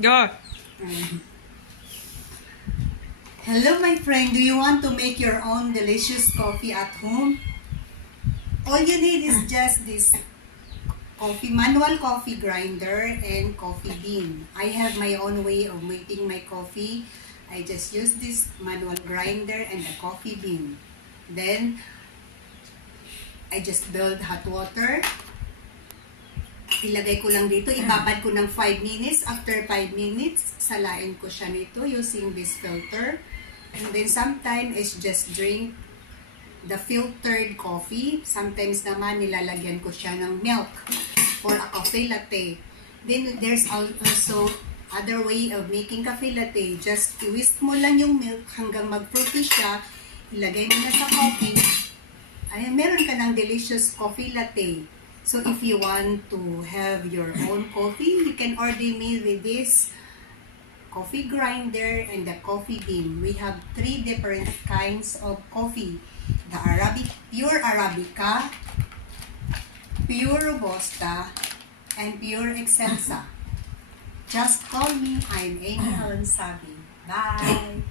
Go. Hello, my friend. Do you want to make your own delicious coffee at home? All you need is just this manual coffee grinder and coffee bean. I have my own way of making my coffee. I just use this manual grinder and the coffee bean. Then, I just build hot water. Ilagay ko lang dito, ibabad ko ng 5 minutes. After 5 minutes, salain ko siya nito using this filter. And then sometimes is just drink the filtered coffee. Sometimes naman nilalagyan ko siya ng milk for a coffee latte. Then there's also other way of making coffee latte. Just i-whisk mo lang yung milk hanggang mag-fruity siya. Ilagay mo na sa coffee. Ayan, meron ka ng delicious coffee latte. So if you want to have your own coffee, you can order me with this coffee grinder and the coffee bean. We have 3 different kinds of coffee. The pure Arabica, pure Robusta, and pure Excelsa. Just call me. I'm Amy Alansabi. Bye!